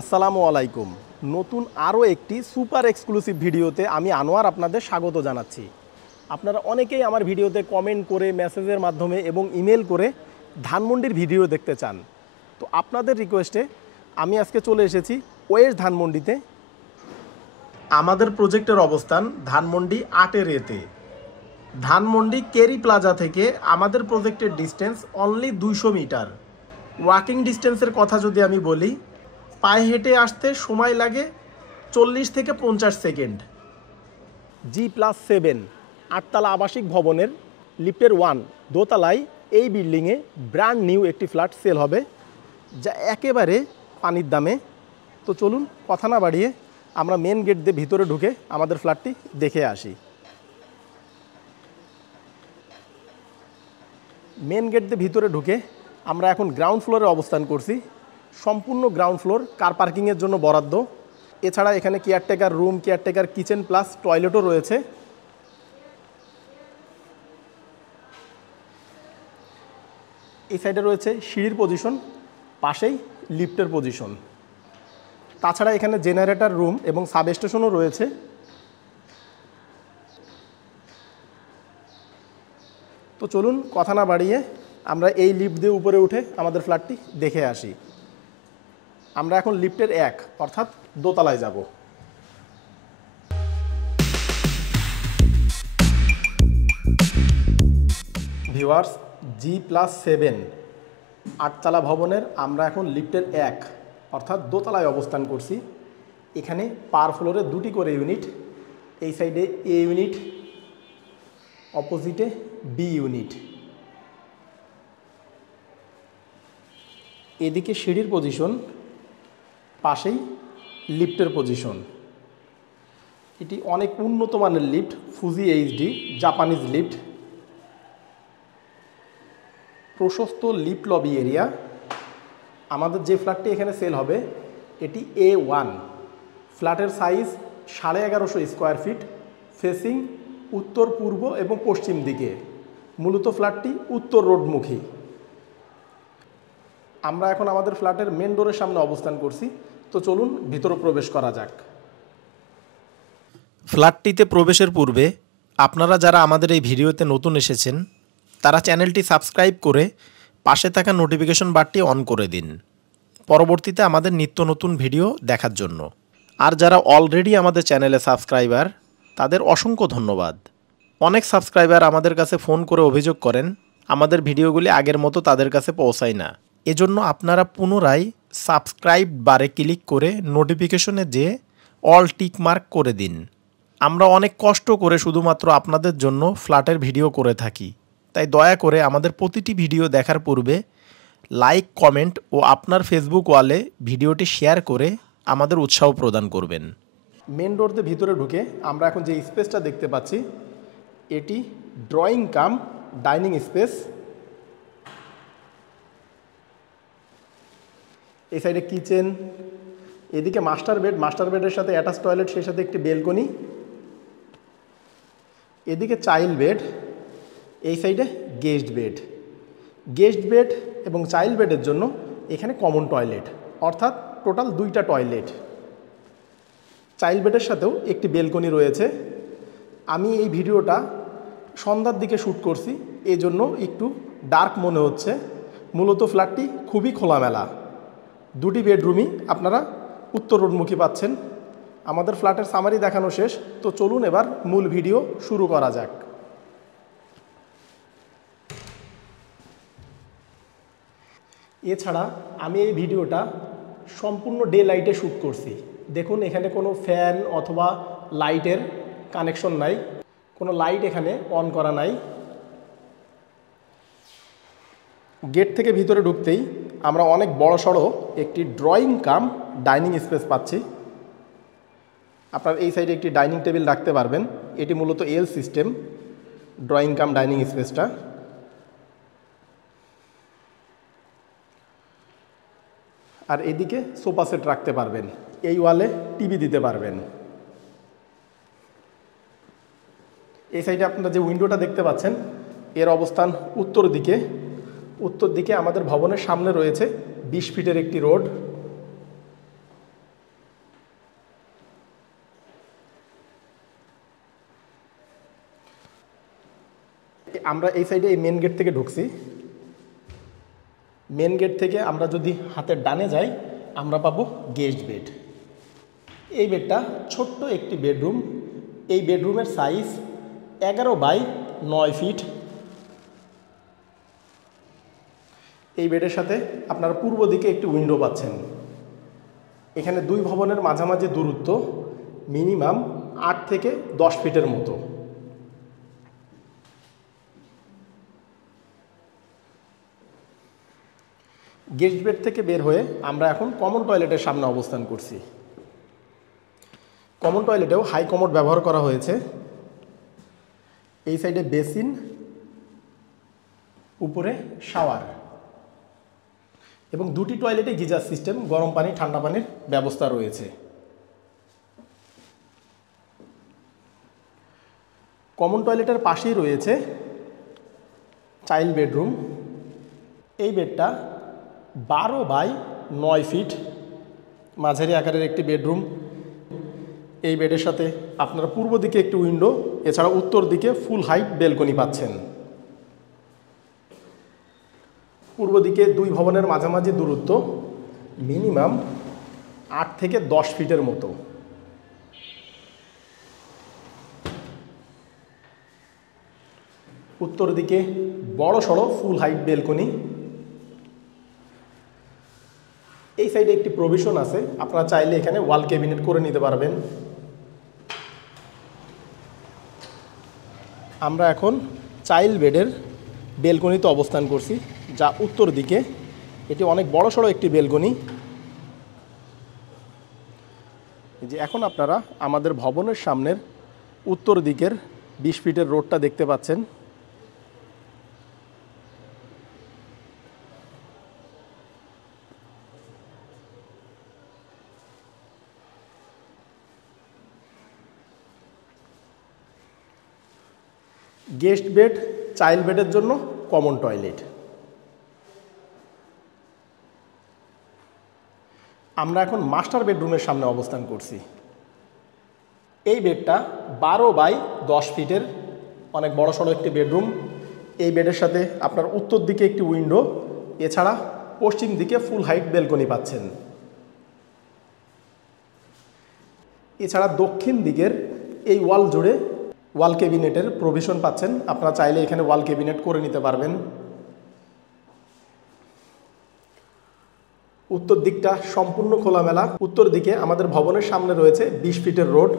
আসসালামু আলাইকুম। নতুন আরও একটি সুপার এক্সক্লুসিভ ভিডিওতে আমি আনোয়ার আপনাদের স্বাগত জানাচ্ছি। আপনারা অনেকেই আমার ভিডিওতে কমেন্ট করে, মেসেজের মাধ্যমে এবং ইমেল করে ধানমন্ডির ভিডিও দেখতে চান। তো আপনাদের রিকোয়েস্টে আমি আজকে চলে এসেছি ওয়েস্ট ধানমন্ডিতে। আমাদের প্রজেক্টের অবস্থান ধানমন্ডি 8-এর এতে। ধানমন্ডি কেরি প্লাজা থেকে আমাদের প্রজেক্টের ডিস্টেন্স অনলি 200 মিটার। ওয়াকিং ডিস্টেন্সের কথা যদি আমি বলি, পায়ে হেঁটে আসতে সময় লাগে 40 থেকে 50 সেকেন্ড। G+7 8তলা আবাসিক ভবনের লিফটের 1 দোতলায় এই বিল্ডিংয়ে ব্র্যান্ড নিউ একটি ফ্ল্যাট সেল হবে, যা একেবারে পানির দামে। তো চলুন কথা না বাড়িয়ে আমরা মেন গেট দিয়ে ভিতরে ঢুকে আমাদের ফ্ল্যাটটি দেখে আসি। মেন গেট দিয়ে ভিতরে ঢুকে আমরা এখন গ্রাউন্ড ফ্লোরে অবস্থান করছি। সম্পূর্ণ গ্রাউন্ড ফ্লোর কার পার্কিংয়ের জন্য বরাদ্দ। এছাড়া এখানে caretaker room, caretaker kitchen plus টয়লেটও রয়েছে। এই সাইডে রয়েছে সিঁড়ির পজিশন, পাশেই লিফটের পজিশন। তাছাড়া এখানে জেনারেটর রুম এবং সাব স্টেশনও রয়েছে। তো চলুন কথা না বাড়িয়ে আমরা এই লিফট দিয়ে উপরে উঠে আমাদের ফ্ল্যাটটি দেখে আসি। আমরা এখন লিফটের 1 অর্থাৎ দোতলায় যাব। ভিউয়ার্স, G+7 8তলা ভবনের আমরা এখন লিফটের 1 অর্থাৎ দোতলায় অবস্থান করছি। এখানে পার ফ্লোরে 2টি করে ইউনিট। এই সাইডে A ইউনিট, অপোজিটে B ইউনিট। এদিকে সিঁড়ির পজিশন, পাশেই লিফটের পজিশন। এটি অনেক উন্নত মানের lift, Fuji HD Japanese lift. প্রশস্ত লিফট লবি এরিয়া। আমাদের যে ফ্ল্যাটটি এখানে সেল হবে এটি A1। ফ্ল্যাটের সাইজ 1150 স্কোয়ার ফিট, ফেসিং উত্তর, পূর্ব এবং পশ্চিম দিকে। মূলত ফ্ল্যাটটি উত্তর রোডমুখী। আমরা এখন আমাদের ফ্ল্যাটের মেন ডোরের সামনে অবস্থান করছি। তো চলুন ভিতরে প্রবেশ করা যাক। ফ্ল্যাটটিতে প্রবেশের পূর্বে আপনারা যারা আমাদের এই ভিডিওতে নতুন এসেছেন তারা চ্যানেলটি সাবস্ক্রাইব করে পাশে থাকা নোটিফিকেশন বারটি অন করে দিন, পরবর্তীতে আমাদের নিত্য নতুন ভিডিও দেখার জন্য। আর যারা অলরেডি আমাদের চ্যানেলে সাবস্ক্রাইবার তাদের অসংখ্য ধন্যবাদ। অনেক সাবস্ক্রাইবার আমাদের কাছে ফোন করে অভিযোগ করেন আমাদের ভিডিওগুলি আগের মতো তাদের কাছে পৌঁছায় না। এজন্য আপনারা পুনরায় সাবস্ক্রাইব বারে ক্লিক করে নোটিফিকেশনে যেয়ে অল টিক মার্ক করে দিন। আমরা অনেক কষ্ট করে শুধুমাত্র আপনাদের জন্য ফ্ল্যাটের ভিডিও করে থাকি, তাই দয়া করে আমাদের প্রতিটি ভিডিও দেখার পূর্বে লাইক, কমেন্ট ও আপনার ফেসবুক ওয়ালে ভিডিওটি শেয়ার করে আমাদের উৎসাহ প্রদান করবেন। মেন ডোর দিয়ে ভিতরে ঢুকে আমরা এখন যে স্পেসটা দেখতে পাচ্ছি এটি ড্রয়িং কাম ডাইনিং স্পেস। এই সাইডে কিচেন, এদিকে মাস্টার বেড, মাস্টার বেডের সাথে অ্যাটাচ টয়লেট, সেই সাথে একটি বেলকনি। এদিকে চাইল্ড বেড, এই সাইডে গেস্ট বেড। গেস্ট বেড এবং চাইল্ড বেডের জন্য এখানে কমন টয়লেট, অর্থাৎ টোটাল 2টা টয়লেট। চাইল্ড বেডের সাথেও একটি বেলকনি রয়েছে। আমি এই ভিডিওটা সন্ধ্যার দিকে শ্যুট করছি, এই জন্য একটু ডার্ক মনে হচ্ছে। মূলত ফ্ল্যাটটি খুবই খোলামেলা। 2টি বেডরুমই আপনারা উত্তর রোডমুখী পাচ্ছেন। আমাদের ফ্ল্যাটের সামারি দেখানো শেষ। তো চলুন এবার মূল ভিডিও শুরু করা যাক। এছাড়া আমি এই ভিডিওটা সম্পূর্ণ ডে লাইটে শ্যুট করছি। দেখুন এখানে কোনো ফ্যান অথবা লাইটের কানেকশন নাই, কোনো লাইট এখানে অন করা নাই। গেট থেকে ভিতরে ঢুকতেই আমরা অনেক বড়সড় একটি ড্রয়িং কাম ডাইনিং স্পেস পাচ্ছি। আপনার এই সাইডে একটি ডাইনিং টেবিল রাখতে পারবেন। এটি মূলত এল সিস্টেম ড্রয়িং কাম ডাইনিং স্পেসটা। আর এদিকে সোফা সেট রাখতে পারবেন, এই ওয়ালে টিভি দিতে পারবেন। এই সাইডে আপনারা যে উইন্ডোটা দেখতে পাচ্ছেন এর অবস্থান উত্তর দিকে। উত্তর দিকে আমাদের ভবনের সামনে রয়েছে 20 ফিটের একটি রোড। আমরা এই সাইডে এই মেন গেট থেকে ঢুকছি। মেন গেট থেকে আমরা যদি হাতের ডানে যাই আমরা পাবো গেস্ট বেড। এই বেডটা ছোট্ট একটি বেডরুম। এই বেডরুমের সাইজ 11 বাই 9 ফিট। এই বেডের সাথে আপনারা পূর্ব দিকে একটি উইন্ডো পাচ্ছেন। এখানে দুই ভবনের মাঝামাঝি দূরত্ব মিনিমাম 8 থেকে 10 ফিটের মতো। গেস্ট বেড থেকে বের হয়ে আমরা এখন কমন টয়লেটের সামনে অবস্থান করছি। কমন টয়লেটেও হাই কমোড ব্যবহার করা হয়েছে। এই সাইডে বেসিন, উপরে শাওয়ার এবং দুটি টয়লেটে গিজার সিস্টেম, গরম পানি ঠান্ডা পানির ব্যবস্থা রয়েছে। কমন টয়লেটের পাশেই রয়েছে চাইল্ড বেডরুম। এই বেডটা 12 বাই 9 ফিট, মাঝারি আকারের একটি বেডরুম। এই বেডের সাথে আপনারা পূর্ব দিকে একটি উইন্ডো, এছাড়া উত্তর দিকে ফুল হাইট বেলকনি পাচ্ছেন। পূর্ব দিকে দুই ভবনের মাঝামাঝি দূরত্ব মিনিমাম 8 থেকে 10 ফিটের মতো। উত্তর দিকে বড় সড়ো ফুল হাইট বেলকনি। এই সাইডে একটি প্রভিশন আছে, আপনারা চাইলে এখানে ওয়াল ক্যাবিনেট করে নিতে পারবেন। আমরা এখন চাইল্ড বেডের বেলকনিতে অবস্থান করছি, যা উত্তর দিকে। এটি অনেক বড় সড়ো একটি বেলকনি। যে এখন আপনারা আমাদের ভবনের সামনের উত্তর দিকের 20 ফিটের রোডটা দেখতে পাচ্ছেন। গেস্ট বেড, চাইল্ড বেডের জন্য কমন টয়লেট। আমরা এখন মাস্টার বেডরুমের সামনে অবস্থান করছি। এই বেডটা 12 বাই 10 ফিটের, অনেক বড় সড়ো একটি বেডরুম। এই বেডের সাথে আপনার উত্তর দিকে একটি উইন্ডো, এছাড়া পশ্চিম দিকে ফুল হাইট বেলকনি পাচ্ছেন। এছাড়া দক্ষিণ দিকের এই ওয়াল জুড়ে ওয়াল ক্যাবিনেটের প্রভিশন পাচ্ছেন। আপনারা চাইলে এখানে ওয়াল ক্যাবিনেট করে নিতে পারবেন। উত্তর দিকটা সম্পূর্ণ খোলামেলা। উত্তর দিকে আমাদের ভবনের সামনে রয়েছে 20 ফিটের রোড।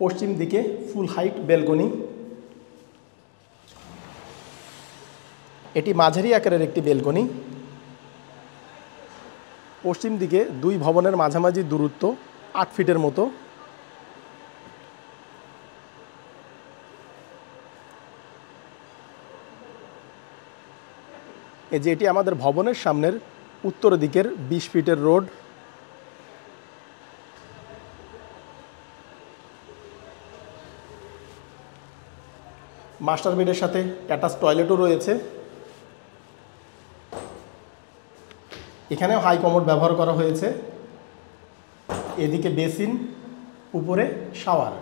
পশ্চিম দিকে ফুল হাইট বেলকনি। এটি মাঝারি আকারের একটি বেলকনি। পশ্চিম দিকে দুই ভবনের মাঝামাঝি দূরত্ব 8 ফিটের মতো। এই যে এটি আমাদের ভবনের সামনের উত্তর দিকের 20 ফিটের রোড। মাস্টার বেডের সাথে অ্যাটাচ টয়লেটও রয়েছে। এখানেও হাই কমোড ব্যবহার করা হয়েছে। এদিকে বেসিন, উপরে শাওয়ার।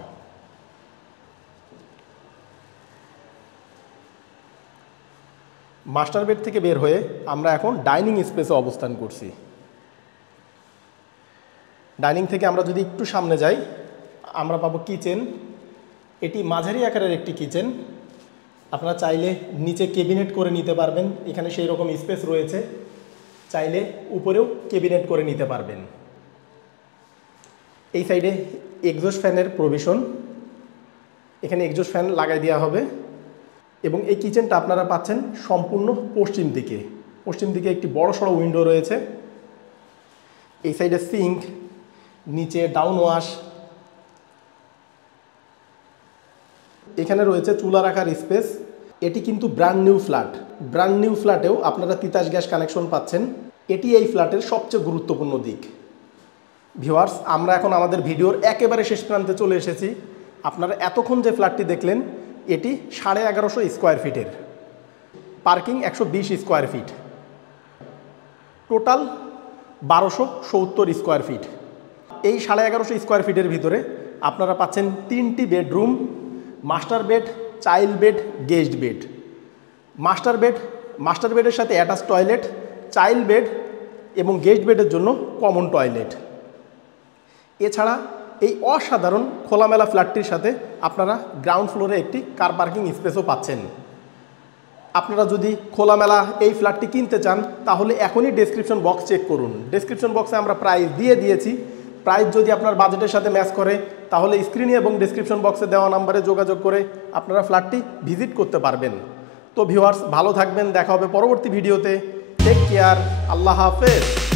মাস্টার বেড থেকে বের হয়ে আমরা এখন ডাইনিং স্পেসে অবস্থান করছি। ডাইনিং থেকে আমরা যদি একটু সামনে যাই আমরা পাবো কিচেন। এটি মাঝারি আকারের একটি কিচেন। আপনারা চাইলে নিচে ক্যাবিনেট করে নিতে পারবেন, এখানে সেই রকম স্পেস রয়েছে। চাইলে উপরেও ক্যাবিনেট করে নিতে পারবেন। এই সাইডে এক্সস্ট ফ্যানের প্রভিশন, এখানে এক্সস্ট ফ্যান লাগাই দেওয়া হবে। এবং এই কিচেনটা আপনারা পাচ্ছেন সম্পূর্ণ পশ্চিম দিকে। পশ্চিম দিকে একটি বড় সড়ো উইন্ডো রয়েছে। এই সাইডে সিঙ্ক, নিচে ডাউন ওয়াশ। এখানে রয়েছে চুলা রাখার স্পেস। এটি কিন্তু brand new flat. Brand new ফ্ল্যাটেও আপনারা তিতাস গ্যাস কানেকশন পাচ্ছেন। এটি এই ফ্ল্যাটের সবচেয়ে গুরুত্বপূর্ণ দিক। ভিউয়ার্স, আমরা এখন আমাদের ভিডিওর একেবারে শেষ প্রান্তে চলে এসেছি। আপনারা এতক্ষণ যে ফ্ল্যাটটি দেখলেন এটি 1150 স্কোয়ার ফিটের, parking 120 square feet, total 1270 square feet. এই 1150 স্কোয়ার ফিটের ভিতরে আপনারা পাচ্ছেন 3টি bedroom, master bed, child bed, guest bed. Master বেডের সাথে অ্যাটাচ টয়লেট, চাইল্ড বেড এবং গেস্ট বেডের জন্য কমন টয়লেট। এছাড়া এই অসাধারণ খোলামেলা ফ্ল্যাটটির সাথে আপনারা গ্রাউন্ড ফ্লোরে একটি কার পার্কিং স্পেসও পাচ্ছেন। আপনারা যদি খোলামেলা এই ফ্ল্যাটটি কিনতে চান তাহলে এখনই ডেসক্রিপশন বক্স চেক করুন। ডেসক্রিপশন বক্সে আমরা প্রাইস দিয়ে দিয়েছি। প্রাইস যদি আপনার বাজেটের সাথে ম্যাচ করে তাহলে স্ক্রিনে এবং ডেসক্রিপশন বক্সে দেওয়া নাম্বারে যোগাযোগ করে আপনারা ফ্ল্যাটটি ভিজিট করতে পারবেন। তো ভিউয়ার্স, ভালো থাকবেন, দেখা হবে পরবর্তী ভিডিওতে। টেক কেয়ার, আল্লাহ হাফেজ।